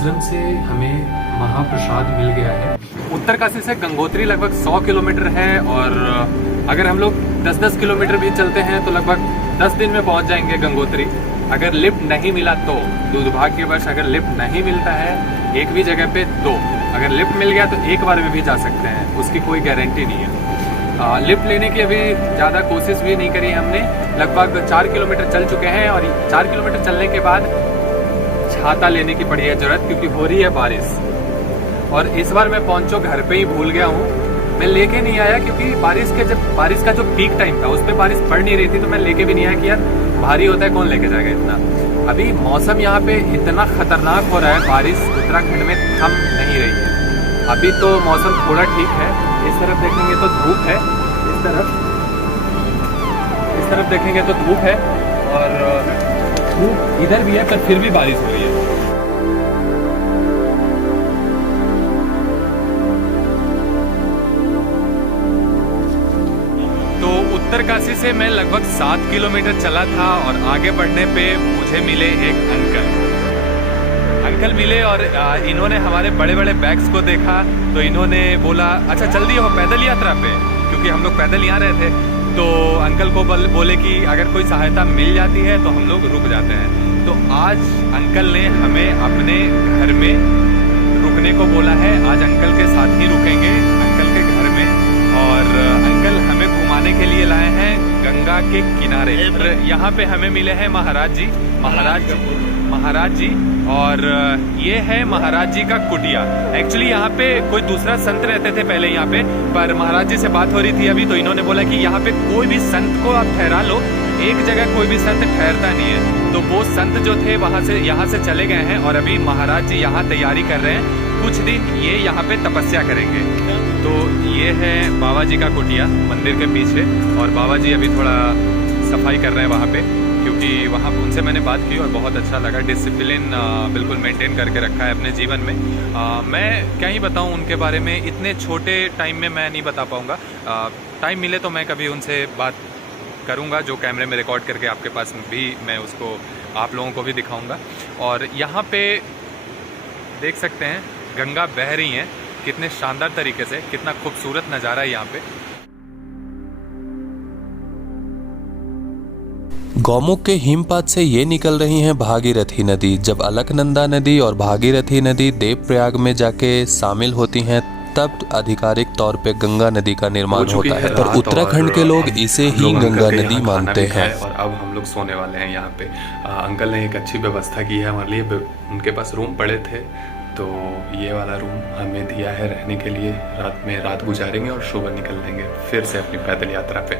आश्रम से हमें महाप्रसाद मिल गया है। उत्तरकाशी से गंगोत्री लगभग 100 किलोमीटर है और अगर हम लोग 10-10 किलोमीटर भी चलते हैं तो लगभग 10 दिन में पहुंच जाएंगे गंगोत्री। अगर लिफ्ट नहीं मिला तो दुर्भाग्यवश अगर लिफ्ट नहीं मिलता है एक भी जगह पे तो अगर लिफ्ट मिल गया तो एक बार में भी जा सकते हैं, उसकी कोई गारंटी नहीं है। लिफ्ट लेने की अभी ज़्यादा कोशिश भी नहीं करी हमने। लगभग 4 किलोमीटर चल चुके हैं और 4 किलोमीटर चलने के बाद छाता लेने की पड़ी है ज़रूरत, क्योंकि हो रही है बारिश। और इस बार मैं पहुंचो घर पे ही भूल गया हूँ, मैं लेके नहीं आया क्योंकि बारिश का जो पीक टाइम था उस पर बारिश पड़ नहीं रही थी, तो मैं लेके भी नहीं आया कि यार भारी होता है, कौन लेके जाएगा इतना। अभी मौसम यहाँ पे इतना खतरनाक हो रहा है, बारिश उत्तराखंड में थम नहीं रही है। अभी तो मौसम थोड़ा ठीक है, इस तरफ देखेंगे तो धूप है, इस तरफ देखेंगे तो धूप है और धूप इधर भी है, पर फिर भी बारिश हो रही है। तो उत्तरकाशी से मैं लगभग 7 किलोमीटर चला था और आगे बढ़ने पे मुझे मिले एक अंकल मिले और इन्होंने हमारे बड़े बड़े बैग्स को देखा तो इन्होंने बोला अच्छा चल दिए हो पैदल यात्रा पे, क्योंकि हम लोग पैदल यहाँ रहे थे। तो अंकल को बोले कि अगर कोई सहायता मिल जाती है तो हम लोग रुक जाते हैं। तो आज अंकल ने हमें अपने घर में रुकने को बोला है। आज अंकल के साथ ही रुकेंगे, अंकल के घर में। और अंकल हमें घुमाने के लिए लाए हैं गंगा के किनारे। यहाँ पे हमें मिले हैं महाराज जी और ये है महाराज जी का कुटिया। एक्चुअली यहाँ पे कोई दूसरा संत रहते थे पहले यहाँ पे, पर महाराज जी से बात हो रही थी अभी, तो इन्होंने बोला कि यहाँ पे कोई भी संत को आप ठहरा लो, एक जगह कोई भी संत ठहरता नहीं है। तो वो संत जो थे यहाँ से चले गए हैं और अभी महाराज जी यहाँ तैयारी कर रहे हैं, कुछ दिन ये यहाँ पे तपस्या करेंगे। तो ये है बाबा जी का कुटिया मंदिर के पीछे, और बाबा जी अभी थोड़ा सफाई कर रहे हैं वहाँ पे, क्योंकि वहाँ उनसे मैंने बात की और बहुत अच्छा लगा। डिसिप्लिन बिल्कुल मेंटेन करके रखा है अपने जीवन में। मैं क्या ही बताऊँ उनके बारे में, इतने छोटे टाइम में मैं नहीं बता पाऊँगा। टाइम मिले तो मैं कभी उनसे बात करूँगा, जो कैमरे में रिकॉर्ड करके आपके पास भी मैं उसको आप लोगों को भी दिखाऊँगा। और यहाँ पे देख सकते हैं गंगा बह रही हैं कितने शानदार तरीके से, कितना खूबसूरत नज़ारा है यहाँ पे। गौमुख के हिमपात से ये निकल रही हैं भागीरथी नदी। जब अलकनंदा नदी और भागीरथी नदी देवप्रयाग में जाके शामिल होती हैं तब आधिकारिक तौर पे गंगा नदी का निर्माण होता है, पर उत्तराखंड के लोग इसे ही गंगा नदी मानते हैं। और अब हम लोग सोने वाले हैं यहाँ पे। अंकल ने एक अच्छी व्यवस्था की है हमारे लिए, उनके पास रूम पड़े थे तो ये वाला रूम हमें दिया है रहने के लिए। रात गुजारेंगे और सुबह निकल लेंगे फिर से अपनी पैदल यात्रा पे।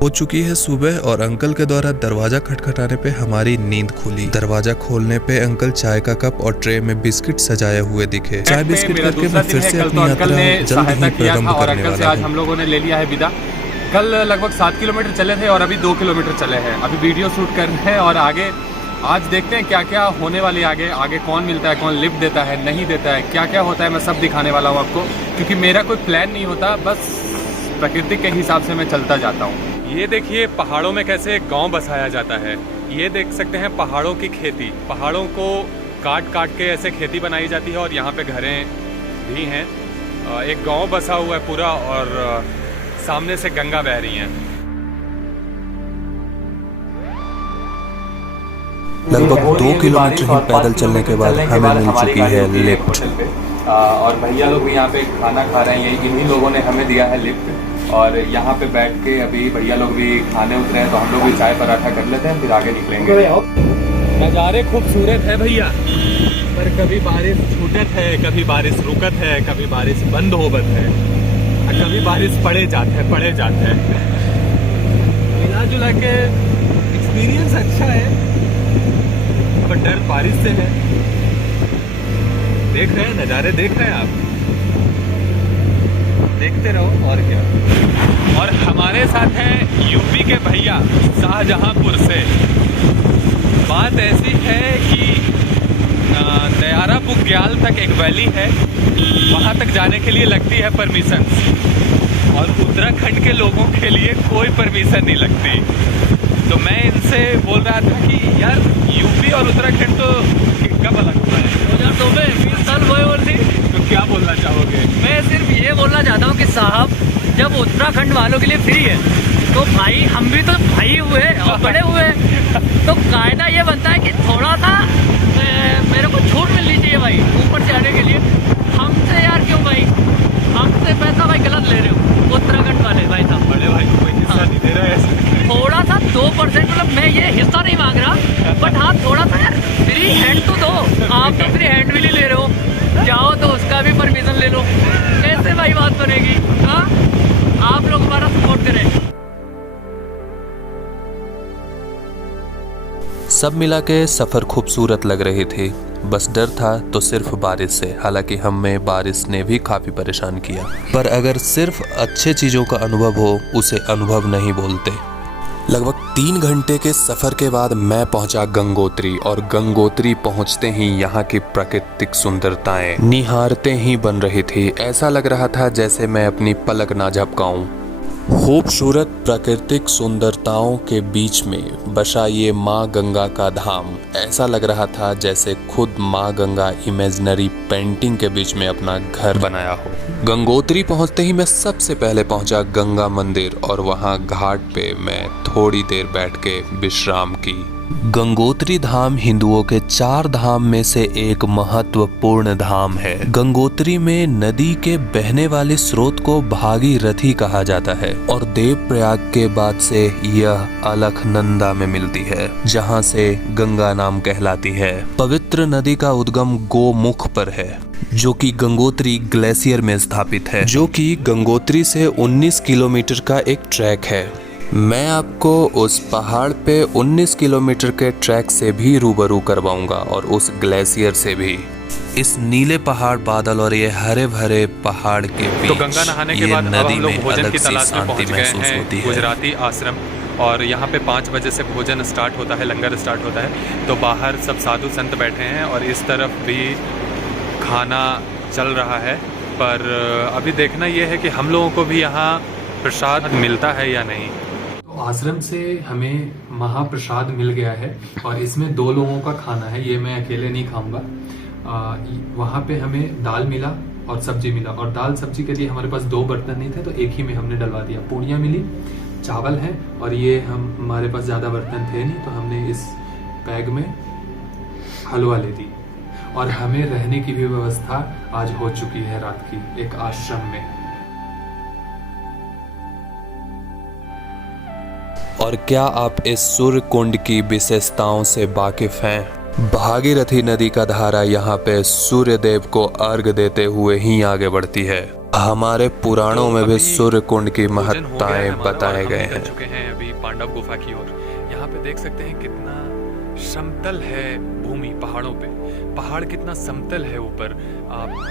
हो चुकी है सुबह और अंकल के द्वारा दरवाजा खटखटाने पे हमारी नींद खुली। दरवाजा खोलने पे अंकल चाय का कप और ट्रे में बिस्किट सजाए हुए दिखे। चाय बिस्किट करके मैं फिर से अपनी यात्रा जल्द ही प्रारंभ करने वाला हूं। आज हम लोगों ने ले लिया है विदा। कल लगभग 7 किलोमीटर चले थे और अभी 2 किलोमीटर चले हैं। अभी वीडियो शूट कर रहे हैं और आगे आज देखते हैं क्या क्या होने वाली आगे कौन मिलता है, कौन लिफ्ट देता है, नहीं देता है, क्या क्या होता है, मैं सब दिखाने वाला हूँ आपको। क्योंकि मेरा कोई प्लान नहीं होता, बस प्रकृति के हिसाब से मैं चलता जाता हूँ। ये देखिए पहाड़ों में कैसे गांव बसाया जाता है। ये देख सकते हैं पहाड़ों की खेती, पहाड़ों को काट काट के ऐसे खेती बनाई जाती है और यहाँ पे घरें भी हैं। एक गांव बसा हुआ है पूरा और सामने से गंगा बह रही हैं। लगभग 2 किलोमीटर ही पैदल चलने के बाद हमें मिल चुकी है लिफ्ट। और भैया लोग भी यहाँ पे खाना खा रहे हैं, इन्हीं लोगों ने हमें दिया है लिफ्ट। और यहाँ पे बैठ के अभी भैया लोग भी खाने उतरे हैं, तो हम लोग भी चाय पराठा कर लेते हैं, फिर आगे निकलेंगे। नज़ारे खूबसूरत है भैया, पर कभी बारिश छूटत है, कभी बारिश रुकत है, कभी बारिश बंद होवत है, कभी बारिश पड़े जाते हैं। मिला जुला के एक्सपीरियंस अच्छा है, पर डर बारिश से है। देख रहे हैं नज़ारे, देख रहे हैं आप, देखते रहो और क्या। और हमारे साथ हैं यूपी के भैया शाहजहांपुर से। बात ऐसी है कि दयारा बुग्याल तक एक वैली है, वहाँ तक जाने के लिए लगती है परमिशन। और उत्तराखंड के लोगों के लिए कोई परमिशन नहीं लगती। तो मैं इनसे बोल रहा था कि यार यूपी और उत्तराखंड तो कब अलग हुआ है? 2002 में 20 साल हुए और थी। तो क्या बोलना चाहोगे? मैं सिर्फ ये बोलना चाहता हूँ कि साहब जब उत्तराखंड वालों के लिए फ्री है तो भाई हम भी तो भाई हुए और बड़े हुए, तो कायदा ये बनता है कि थोड़ा सा मेरे को छूट मिलनी चाहिए भाई ऊपर से आने के लिए। हमसे यार क्यों भाई, हमसे पैसा भाई गलत ले रहे हो उत्तराखंड वाले भाई साहब। बड़े भाई को कोई हिस्सा नहीं दे रहा है ऐसे। थोड़ा सा 2%, मतलब मैं ये हिस्सा नहीं मांग रहा, बट हाँ थोड़ा सा यार फ्री हैंड तो दो। आप तो फ्री हैंड भी नहीं ले रहे हो, जाओ तो उसका भी परमिशन ले लो। कैसे भाई बात बनेगी? हाँ, आप लोग हमारा सपोर्ट करें। सब मिला के सफ़र खूबसूरत लग रही थी, बस डर था तो सिर्फ बारिश से। हालांकि हमें बारिश ने भी काफ़ी परेशान किया, पर अगर सिर्फ अच्छे चीज़ों का अनुभव हो उसे अनुभव नहीं बोलते। लगभग 3 घंटे के सफ़र के बाद मैं पहुंचा गंगोत्री, और गंगोत्री पहुंचते ही यहाँ की प्राकृतिक सुंदरताएं निहारते ही बन रही थी। ऐसा लग रहा था जैसे मैं अपनी पलक ना झपकाऊं। खूबसूरत प्राकृतिक सुंदरताओं के बीच में बसा ये माँ गंगा का धाम। ऐसा लग रहा था जैसे खुद माँ गंगा इमेजिनरी पेंटिंग के बीच में अपना घर बनाया हो। गंगोत्री पहुंचते ही मैं सबसे पहले पहुंचा गंगा मंदिर, और वहां घाट पे मैं थोड़ी देर बैठ के विश्राम की। गंगोत्री धाम हिंदुओं के 4 धाम में से एक महत्वपूर्ण धाम है। गंगोत्री में नदी के बहने वाले स्रोत को भागीरथी कहा जाता है, और देवप्रयाग के बाद से यह अलकनंदा में मिलती है, जहां से गंगा नाम कहलाती है। पवित्र नदी का उद्गम गोमुख पर है, जो कि गंगोत्री ग्लेशियर में स्थापित है, जो कि गंगोत्री से 19 किलोमीटर का एक ट्रैक है। मैं आपको उस पहाड़ पे 19 किलोमीटर के ट्रैक से भी रूबरू करवाऊंगा, और उस ग्लेशियर से भी। इस नीले पहाड़, बादल और ये हरे भरे पहाड़ के बीच तो गंगा नहाने के बाद अब हम लोग भोजन की तलाश में पहुंच गए हैं गुजराती आश्रम, और यहाँ पे 5 बजे से भोजन स्टार्ट होता है, लंगर स्टार्ट होता है। तो बाहर सब साधु संत बैठे हैं और इस तरफ भी खाना चल रहा है। पर अभी देखना यह है कि हम लोगों को भी यहाँ प्रसाद मिलता है या नहीं। तो आश्रम से हमें महाप्रसाद मिल गया है, और इसमें 2 लोगों का खाना है, ये मैं अकेले नहीं खाऊंगा। वहाँ पे हमें दाल मिला और सब्जी मिला, और दाल सब्जी के लिए हमारे पास 2 बर्तन नहीं थे तो एक ही में हमने डलवा दिया। पूड़ियाँ मिली, चावल है, और ये हमारे पास ज़्यादा बर्तन थे नहीं तो हमने इस बैग में हलवा ले दी। और हमें रहने की भी व्यवस्था आज हो चुकी है रात की एक आश्रम में। और क्या आप इस सूर्य कुंड की विशेषताओं से वाकिफ हैं? भागीरथी नदी का धारा यहाँ पे सूर्य देव को अर्घ देते हुए ही आगे बढ़ती है। हमारे पुराणों में भी सूर्य कुंड की महत्ताएं बताए गए हैं। चुके हैं अभी पांडव गुफा की ओर। यहाँ पे देख सकते हैं कितना समतल है भूमि, पहाड़ों पे पहाड़ कितना समतल है ऊपर।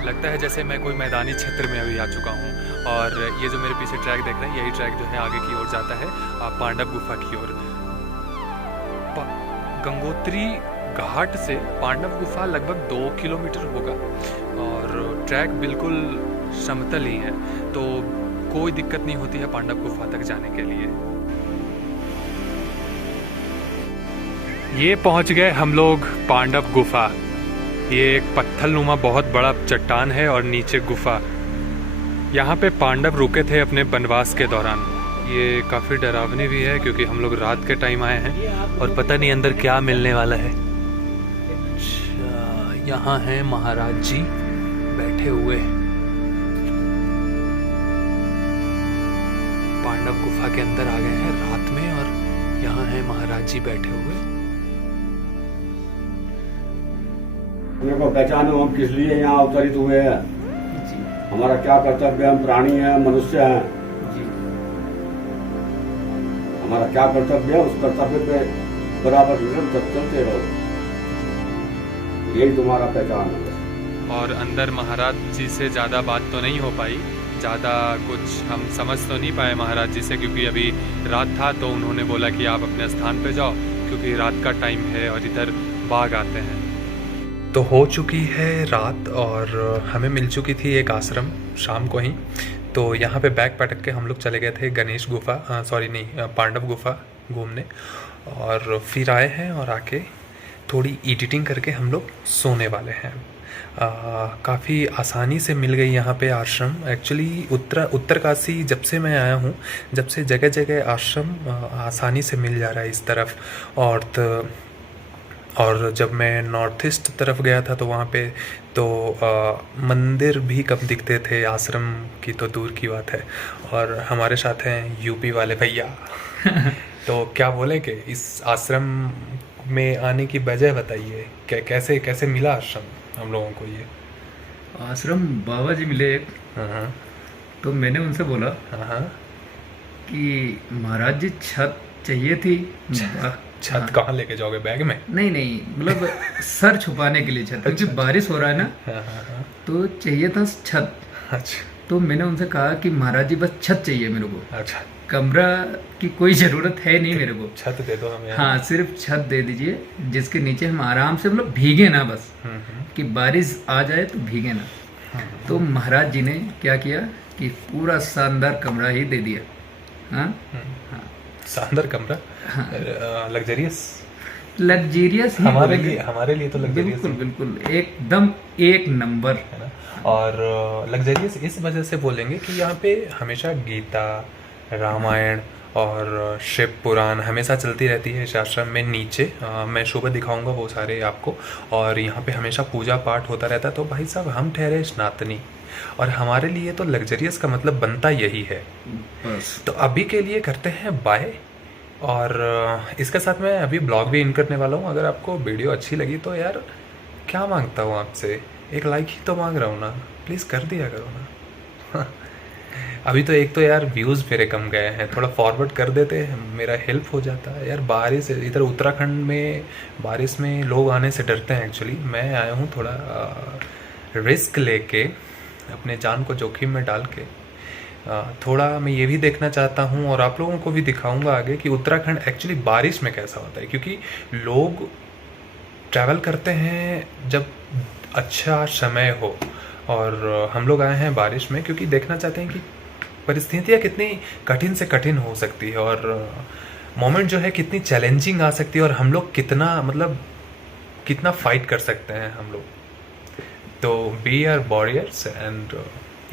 लगता है जैसे मैं कोई मैदानी क्षेत्र में अभी आ चुका हूँ। और ये जो मेरे पीछे ट्रैक देख रहे हैं, यही ट्रैक जो है आगे की ओर जाता है पांडव गुफा की ओर। गंगोत्री घाट से पांडव गुफा लगभग 2 किलोमीटर होगा, और ट्रैक बिल्कुल समतल ही है, तो कोई दिक्कत नहीं होती है पांडव गुफा तक जाने के लिए। ये पहुंच गए हम लोग पांडव गुफा। ये एक पत्थरनुमा बहुत बड़ा चट्टान है और नीचे गुफा। यहाँ पे पांडव रुके थे अपने वनवास के दौरान। ये काफ़ी डरावनी भी है क्योंकि हम लोग रात के टाइम आए हैं और पता नहीं अंदर क्या मिलने वाला है। यहाँ हैं महाराज जी बैठे हुए पांडव गुफा के अंदर आ गए हैं रात में, और यहाँ हैं महाराज जी बैठे हुए। अपने को पहचानो हम किस लिए यहाँ अवतरित हुए हैं, हमारा क्या कर्तव्य है। हम प्राणी हैं, मनुष्य हैं, हमारा क्या कर्तव्य है, उस कर्तव्य पे बराबर चलते रहो, यही तुम्हारा पहचान है। और अंदर महाराज जी से ज़्यादा बात तो नहीं हो पाई, ज़्यादा कुछ हम समझ तो नहीं पाए महाराज जी से, क्योंकि अभी रात था तो उन्होंने बोला कि आप अपने स्थान पे जाओ क्योंकि रात का टाइम है और इधर बाघ आते हैं। तो हो चुकी है रात और हमें मिल चुकी थी एक आश्रम शाम को ही, तो यहाँ पे बैग पटक के हम लोग चले गए थे गणेश गुफा, पांडव गुफा घूमने, और फिर आए हैं और आके थोड़ी एडिटिंग करके हम लोग सोने वाले हैं। काफ़ी आसानी से मिल गई यहाँ पे आश्रम। एक्चुअली उत्तरकाशी जब से मैं आया हूँ, जब से जगह जगह आश्रम आसानी से मिल जा रहा है इस तरफ। और जब मैं नॉर्थ ईस्ट तरफ गया था तो वहाँ पे तो मंदिर भी कम दिखते थे, आश्रम की तो दूर की बात है। और हमारे साथ हैं यूपी वाले भैया। तो क्या बोले कि इस आश्रम में आने की वजह बताइए, कैसे मिला आश्रम हम लोगों को ये? आश्रम बाबा जी मिले एक, हाँ तो मैंने उनसे बोला हाँ। कि महाराज जी छत चाहिए थी। छत कहाँ लेके जाओगे, बैग में? नहीं, मतलब सर छुपाने के लिए छत, क्योंकि बारिश हो रहा है ना, हाँ। तो चाहिए था छत। अच्छा तो मैंने उनसे कहा कि महाराज जी बस छत चाहिए मेरे को, अच्छा, कमरा की कोई ज़रूरत है नहीं मेरे को, छत दे दो हमें। हाँ सिर्फ छत दे दीजिए जिसके नीचे हम आराम से मतलब भीगे ना, बस कि बारिश आ जाए तो भीगे ना। तो महाराज जी ने क्या किया कि पूरा शानदार कमरा ही दे दिया। हाँ शानदार कमरा, लग्जरियस ही हमारे लिए तो लग्जरियस, बिल्कुल एकदम एक नंबर है ना। और लग्जरियस इस वजह से बोलेंगे कि यहाँ पे हमेशा गीता, रामायण और शिव पुराण हमेशा चलती रहती है इस आश्रम में। नीचे मैं सुबह दिखाऊंगा वो सारे आपको, और यहाँ पे हमेशा पूजा पाठ होता रहता है। तो भाई साहब हम ठहरे स्नातनी, और हमारे लिए तो लग्जरियस का मतलब बनता यही है। तो अभी के लिए करते हैं बाय, और इसके साथ मैं अभी ब्लॉग भी इन करने वाला हूँ। अगर आपको वीडियो अच्छी लगी तो यार क्या मांगता हूँ आपसे, एक लाइक ही तो मांग रहा हूँ ना, प्लीज़ कर दिया करो ना। अभी तो एक तो यार व्यूज़ मेरे कम गए हैं, थोड़ा फॉरवर्ड कर देते, मेरा हेल्प हो जाता है यार। बारिश इधर उत्तराखंड में बारिश में लोग आने से डरते हैं। एक्चुअली मैं आया हूँ थोड़ा रिस्क लेके, अपने जान को जोखिम में डाल के, थोड़ा मैं ये भी देखना चाहता हूँ और आप लोगों को भी दिखाऊंगा आगे कि उत्तराखंड एक्चुअली बारिश में कैसा होता है। क्योंकि लोग ट्रैवल करते हैं जब अच्छा समय हो, और हम लोग आए हैं बारिश में क्योंकि देखना चाहते हैं कि परिस्थितियाँ कितनी कठिन से कठिन हो सकती है, और मोमेंट जो है कितनी चैलेंजिंग आ सकती है, और हम लोग कितना फाइट कर सकते हैं हम लोग। तो we are warriors and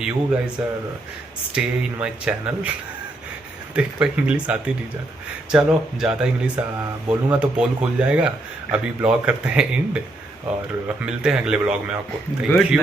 you guys are stay in my channel. देख भाई इंग्लिश आती नहीं जाता, चलो ज़्यादा इंग्लिश बोलूँगा तो पोल खुल जाएगा। अभी ब्लॉग करते हैं एंड, और मिलते हैं अगले ब्लॉग में आपको। Thank you.